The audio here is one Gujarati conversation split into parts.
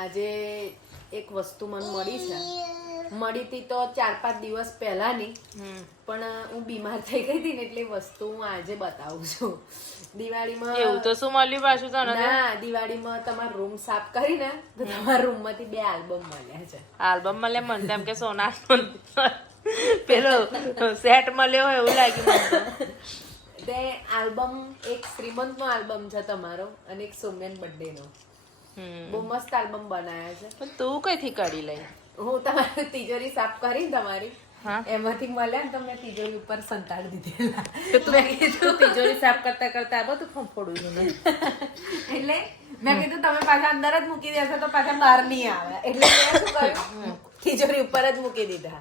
આજે એક વસ્તુ મને મળી હતી તો 4-5 દિવસ પહેલાની, પણ હું બીમાર થઈ ગઈ હતી ને એટલે વસ્તુ હું આજે બતાવું છું. દિવાળીમાં એવું તો શું મળ્યું પાછું તને? ના, દિવાળીમાં તમારો રૂમ સાફ કરીને તો તમારા રૂમ માંથી 2 આલ્બમ મળ્યા છે. આલ્બમ મળ્યા? મને તેમ કે સોના પેલો સેટ મળ્યો હોય એવું લાગ્યું મને. તે આલ્બમ એક શ્રીમંત નો આલ્બમ છે તમારો અને એક સોમ્યન બર્થડે નો. બહુ મસ્ત આલ્બમ બનાયા છે. પણ તું કઈથી કરી લઈ? હું તમારી તિજોરી સાફ કરી તમારી, એમાંથી મળ્યા ને તો મેં તિજોરી ઉપર સંતાડી દીધેલા. તો તું તિજોરી સાફ કરતા કરતા આ બધું ફંફોડું છું ને. એટલે મેં કીધું તમે પાછા અંદર જ મૂકી દેશો તો પાછા બહાર નહીં આવે, એટલે મેં શું કર્યું, તિજોરી ઉપર જ મૂકી દીધા.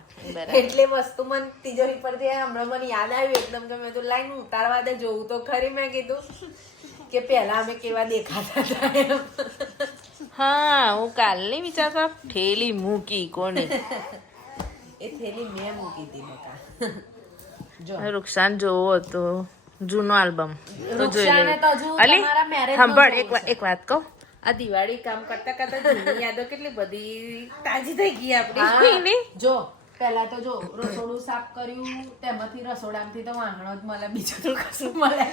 એટલે વસ્તુ મને તિજોરી પરથી હમણાં મને યાદ આવ્યું એકદમ કે મેં તો લાઈન ઉતારવા દે, જોવું તો ખરી. મેં કીધું કે પેલા અમે કેવા દેખાતા હતા. હા, હું કાલની વિચારતા ઠેલી મૂકી કોને? એ થેલી મેં મૂકી હતી બકા. જો રૂક્ષાન જોવો તો જૂનો આલ્બમ તો જોઈ રૂક્ષાને તો હજુ અલી તમારા marriage નો સાંભળ, જોવો છે. એક વાત કહું, આ દિવાળી કામ કરતા કરતા જૂની યાદો કેટલી બધી તાજી થઈ ગઈ આપણી. જો પેલા તો જો રસોડું સાફ કર્યું, તેમાંથી રસોડામાંથી તો વાંગણો જ મળે, બીજું તો કશું મળે.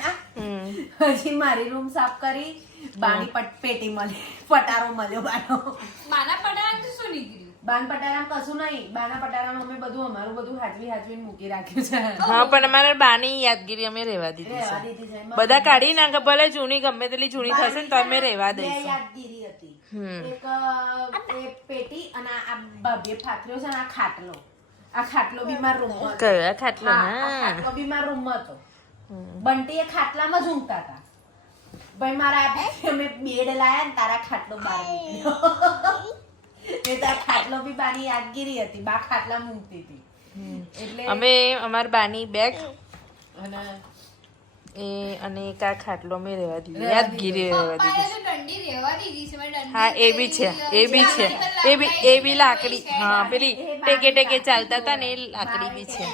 પછી મારી રૂમ સાફ કરી, બાની પેટી મળી, પટારો મળ્યો બાનો. માના પડારા તો શું નીકળ્યું? બાન પટારામાં કશું નહીં, બાના પટારામાં અમે બધું અમારું બધું હાચવીને મૂકી રાખ્યું છે. હા, પણ અમારે બાની યાદગીરી અમે રહેવા દીધી રહેવા છે. દીધી છે. બધા કાઢી નાખે, ભલે જૂની ગમે તેટલી જૂની થશે ને તો અમે રહેવા બે દઈશું. યાદગીરી હતી. એક એ પેટી અને આ ભાભીએ ફાથર્યો છે ને આ ખાટલો. આ ખાટલો બી મારા રૂમમાં હતો. કયો ખાટલો? હા, આ હા, ખાટલો બી મારા રૂમમાં હતો. બંટી એ ખાટલામાં જ ઊંઘતા હતા. ભાઈ મારા અમે બેડ લાયા ને તારા ખાટલો બહાર નીકળ્યો. એ તારા ખાટલો બી બાની યાદગીરી હતી. બા ખાટલામાં ઊંઘતી હતી. એટલે અમે અમારી બાની બેગ અને અને એક આ ખાટલો અમે રહેવા દીધી, યાદગીરી રહેવા દીધી. પપ્પાએ તો દંડી રહેવા દીધી છે, પણ દંડી હા, એ બી છે, એ બી છે, એ બી લાકડી. હા, પેલી ટેકે ટેકે ચાલતા હતા ને એ લાકડી બી છે.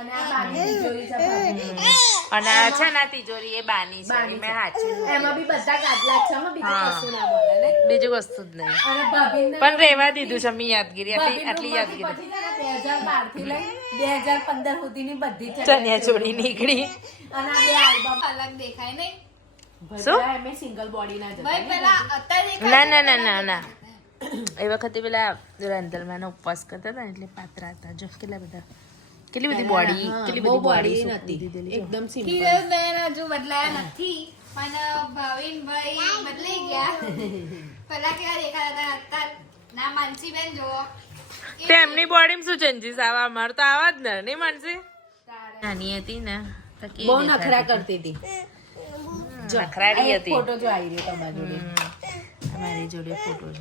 અને આ બાની તિજોરી છે ભાભીની. અને આ છે ને આ તિજોરી એ બાની છે, એ મેં હાચી. એમાં બી બધા ગાદલા જ છે, એમાં બીજું કશું ના મળે ને. બીજું વસ્તુ જ નહીં, અને ભાભીને પણ રહેવા દીધું છે મેં યાદગીરી, આટલી યાદગીરી. પછી છે ને 2012 થી લઈ 2015 સુધીની બધી ચણિયા ચોળી નીકળી. અને આ બે આલ્બમ અલગ દેખાય નહીં. શું? અમે સિંગલ બોડી ના ભાઈ જતા પેલા અત્યારે ના એ વખતે પેલા રંધલમાનો ઉપવાસ કરતા હતા ને એટલે પાતળા હતા. જો કેટલા બધા, કેટલી બધી બોડી, કેટલી બધી બોડી નથી, એકદમ સિમ્પલ. હિરલબેન હજુ બદલાયા નથી, પણ ભાવિનભાઈ બદલાઈ ગયા. પેલા કેવા દેખાતા હતા અત્યારે ના. માનસીબેન જોવો, તેમની બોડીમાં શું ચેન્જીસ આવે? અમારે તો આવા જ ને, નહીં માનસી? નાની હતી ને તો કેવી બહુ દેખાતી નખરા હતી. કરતી હતી. નખરાળી આ એક હતી. ફોટો જો આવી રહ્યો તમારી જોડે. અમારી જોડે ફોટો છે.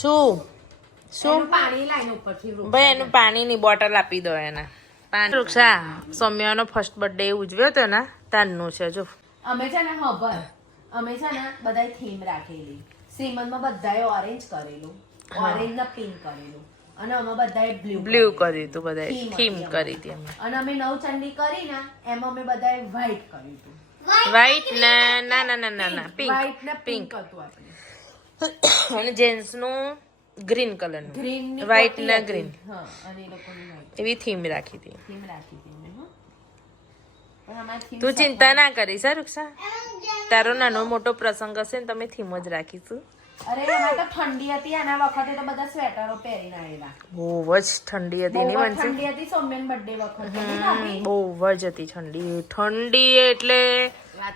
શું એનું પાણી લાઈન ઉપરથી રૂ. ભાઈ એનું પાણીની બોટલ આપી દો એને. પાણી. વૃક્ષા, સૌમ્યાનો ફર્સ્ટ બર્થડે ઉજવ્યો હતો ને તારનું છે. જો અમે છે ને અમે છે ને બધાય થીમ રાખેલી. શ્રીમંતમાં બધાએ ઓરેન્જ કરેલું, ઓરેન્જ ને પિંક કરેલું, અને અમે બધાએ બ્લુ કરી હતું, બધા થીમ કરી હતી અમે. અને અમે નવચંડી કરી ને એમાં અમે બધાએ વ્હાઈટ કર્યું હતું. વ્હાઈટ ના પિંક, વ્હાઈટ ને પિંક. પિંક હતું આપણે. અને જેન્ટ્સ નું ગ્રીન કલર, ગ્રીન ની વ્હાઈટ કોટી ના હતી. ગ્રીન, હા, અને એ લોકોની વ્હાઈટ એવી થીમ રાખી હતી. થીમ રાખી હતી અમે, હો. પણ અમારી theme તું ચિંતા ના કરીશ હા રૂક્ષા, તારો નાનો મોટો પ્રસંગ હશે ને તમે થીમ જ રાખીશું. અરે એમાં તો ઠંડી હતી, આના વખતે તો બધા સ્વેટરો પહેરીને આવેલા. બહુ જ ઠંડી હતી નહીં બહુ જ મનસી? ઠંડી હતી સોમ્યન બર્થડે વખતે. નહીં ભાભી? બહુ જ હતી ઠંડી એટલે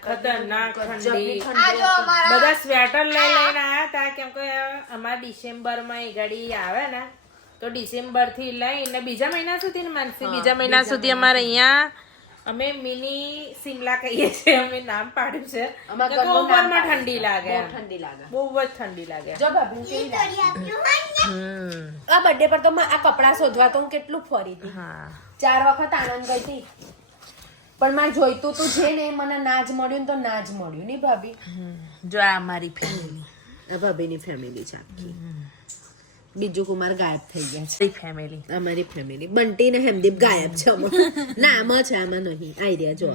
ખતરનાક ઠંડી. આ જો અમારા બધા સ્વેટર લઈ લઈને આયા હતા, કેમ કે અમારા ડિસેમ્બર માં એ ગાડી આવે ને તો ડિસેમ્બર થી લઈને બીજા મહિના સુધી ને માનસી, બીજા મહિના સુધી અમારે અહીંયા અમે મિની શિમલા કહીએ છીએ, અમે નામ પાડ્યું છે. અમારા કેમ કે ઘરનું નામ ઉપરમાં પાડ્યું ઠંડી છે. લાગે, બહુ ઠંડી લાગે. બહુ જ ઠંડી લાગે. જો ભાભી કેવી લાગે? હમ. આ બર્થડે પર તો આ કપડા શોધવા તો હું કેટલું ફરી હતી. હા, 4 વખત આનંદ ગઈ હતી, પણ મારે જોઈતું તું છે ને મને ના જ મળ્યું ને તો ના જ મળ્યું નહીં ભાભી. જો આ અમારી ફેમિલી, આ ભાભીની ફેમિલી છે આખી. બીજું કુમાર ગાયબ થઈ ગયા છે. ફેમિલી અમારી ફેમિલી બંટી ને હેમદીપ ગાયબ છે ના આમાં છે, આમાં નહીં. આઈ રહ્યા જો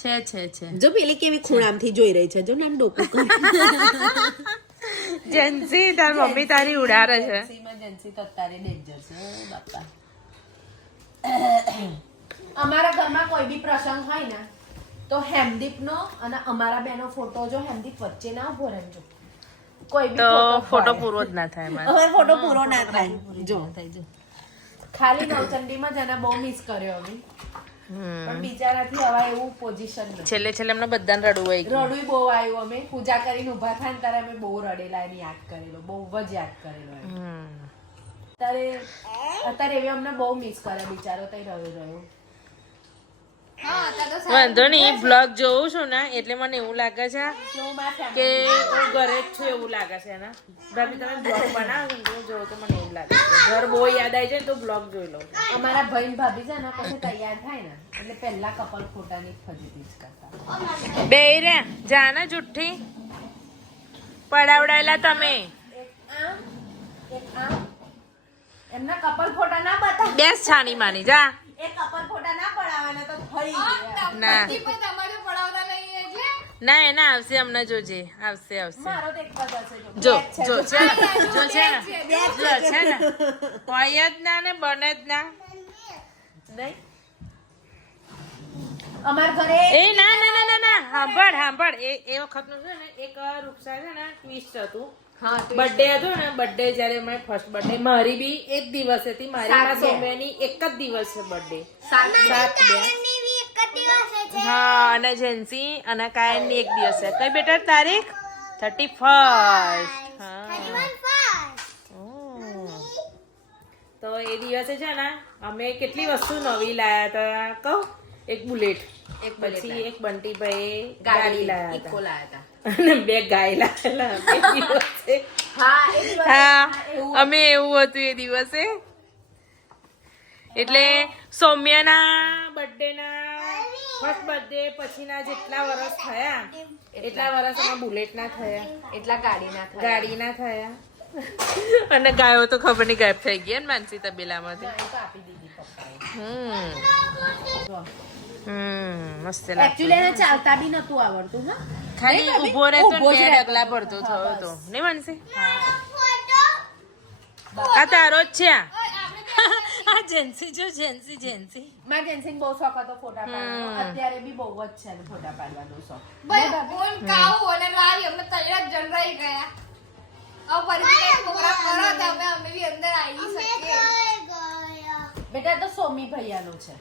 છે જો પેલી કેવી ખૂણામથી જોઈ રહી છે, જો નાનું ડોકું જેન્સી તાર મમ્મી તારી ઉડારે છે. જેન્સીમાં જેન્સી તો અત્યારે ડેન્જર છે બાપા. અમારા ઘરમાં કોઈ બી પ્રસંગ હોય ને તો હેમદીપનો અને અમારા બેનો ફોટો જો હેમદીપ વચ્ચે ના ઉભો રહેજો. કોઈ બી તો ફોટો હોય. પૂરો જ ના થાય મારે. અમારો ફોટો પૂરો ના થાય. જો ખાલી નવચંડીમાં જ એને બહુ મિસ કર્યો અમે. પણ બિચારાથી હવે એવું પોઝિશન નથી. છેલ્લે એમને બધાને રડવું આવી ગયું. રડું બહુ આવ્યું. અમે પૂજા કરીને ઊભા થાય ને ત્યારે અમે બહુ રડેલા, એને યાદ કરેલો, બહુ જ યાદ કરેલો એમ. અત્યારે એવી અમને બહુ મિસ કરે બિચારો, તઈ રહ્યો. હા અત્યારે તો વાંધો નહીં, બ્લોગ જોઉં છું ને એટલે મને એવું લાગે છે જો મારા કે family- હું ઘરે જ છું એવું લાગે છે ને. ભાભી તમે બ્લોગ બનાવો ને તો જોવો તો મને એવું લાગે છે ઘર બહુ યાદ આવી જાય ને તો બ્લોગ જોઈ લઉં. અમારા ભાઈ ને ભાભી છે ને પછી તૈયાર થાય ને એટલે પહેલા કપલ ફોટાની ફજીતી જ કરતા. બે રે જાને જુઠ્ઠી પડાવડાયેલા તમે. એક આમ એક આમ. એમના કપલ ફોટા ના બતાવ. બેસ છાની માની જા. એ કપલ ફોટા ના પડાવવાના તો ફરી ગયા. ના. પછી પણ તમારે પડાવતા નહીં એટલે ના એના આવશે હમણાં જોજે. આવશે મારો તો એક જ હશે જો જો. જો છે ને જો છે ને જો છે ને કોઈ જ ના ને બને જ ના. નહીં અમાર ઘરે એ ના ના ના ના ના સાંભળ એ વખતનું છે ને એક રૂપસા છે ને ટ્વિસ્ટ હતું. હા બર્થડે હતો ને, બર્થડે જ્યારે મારી ફર્સ્ટ બર્થડે મારી બી એક દિવસ હતી, મારી સાત માં બે. સૌમ્યાની એક જ દિવસ છે બર્થડે. સાત હા અને જેન્સી અને કાયનની એક દિવસ છે. કઈ બેટા તારીખ 31st. હા તો એ દિવસે છે ને અમે કેટલી વસ્તુ નવી લાયા હતા કહું. એક બુલેટ, એક બુલેટ પછી એક બંટીભાઈ ગાડી લાયા ઇકો હતા લાયા અને બે ગાય લાયેલા એ દિવસે. હતા. હા એ દિવસે હા એવું અમે એવું હતું એ દિવસે. એટલે સૌમ્યાના બર્થડેના ફર્સ્ટ બર્થડે પછીના જેટલા વર્ષ થયા એટલા વર્ષ અમારા બુલેટના થયા, એટલા ગાડીના થયા. ગાડીના થયા. અને ગાયો તો ખબર નહીં ગાયબ થઈ ગયા ને માનસી તબેલામાંથી. ના, એ તો આપી દીધી પપ્પાએ. જો. મસ્ત લાગતું. Actually એને ચાલતા બી નતું આવડતું હા. ખાલી નહીં, ઊભો રહેતો ને ઊભો જ બે રહેતો ડગલા હતો. પડતો થયો હા, હતો બસ. નહીં માનસી? આ તારો જ છે આ. આ જેન્સી જો જેન્સી. મારા જેન્સીને બહુ શોખ હતો ફોટા પાડવાનો. અત્યારે બી બહુ જ છે એને ફોટા પાડવાનો શોખ. ભાઈ ઓન કાઉ અને રાવી અમને તૈયાર જ જનરાઈ ગયા. હવે ફરીથી પ્રોગ્રામ કરો તો અમે બી અંદર આવી શકીએ. બેટા તો સોમી ભૈયાનો છે.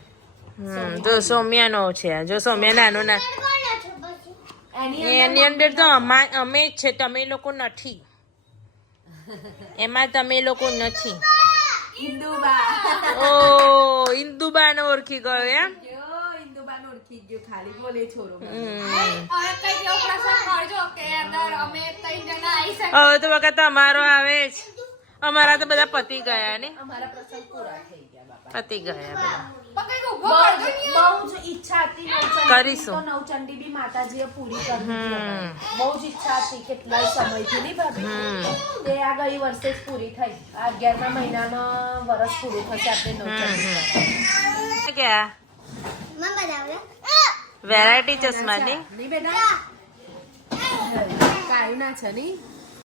જો સૌમ્યાનો છે. જો સૌમ્યા નાનો ના એની એની અંદર તો અમે જ છે, તમે લોકો નથી. એમાં તમે લોકો નથી. ઇન્દુબા. ઓ ઇન્દુબાને ઓળખી ગયો એમ. ઇન્દુબાને ઓળખી ગયો ખાલી બોલે છોરો. હવે કઈ એવો પ્રસંગ કરજો કે અંદર અમે 3 જણા આવી શકીએ. હવે તો વખત અમારો આવે જ. અમારા તો બધા પતી ગયા ને. અમારા પ્રસંગ પૂરા થઈ ગયા બાપા. પતી ગયા બધા. પણ કઈ ઊભો કરજો નહીં. બહુ જ ઈચ્છા હતી નવચંડી. કરીશું. તો નવચંડી બી માતાજીએ પૂરી કરી દીધી અમારી. બહુ જ ઈચ્છા હતી કેટલા સમયથી નહીં ભાભી. તે આ ગઈ વર્ષે જ પૂરી થઈ. આ 11મા મહિનામાં વર્ષ પૂરું થશે આપણે નવચંડી. ક્યાં વેરાયટી ચશ્મા ની નહીં બેટા કાયું ના છે નહીં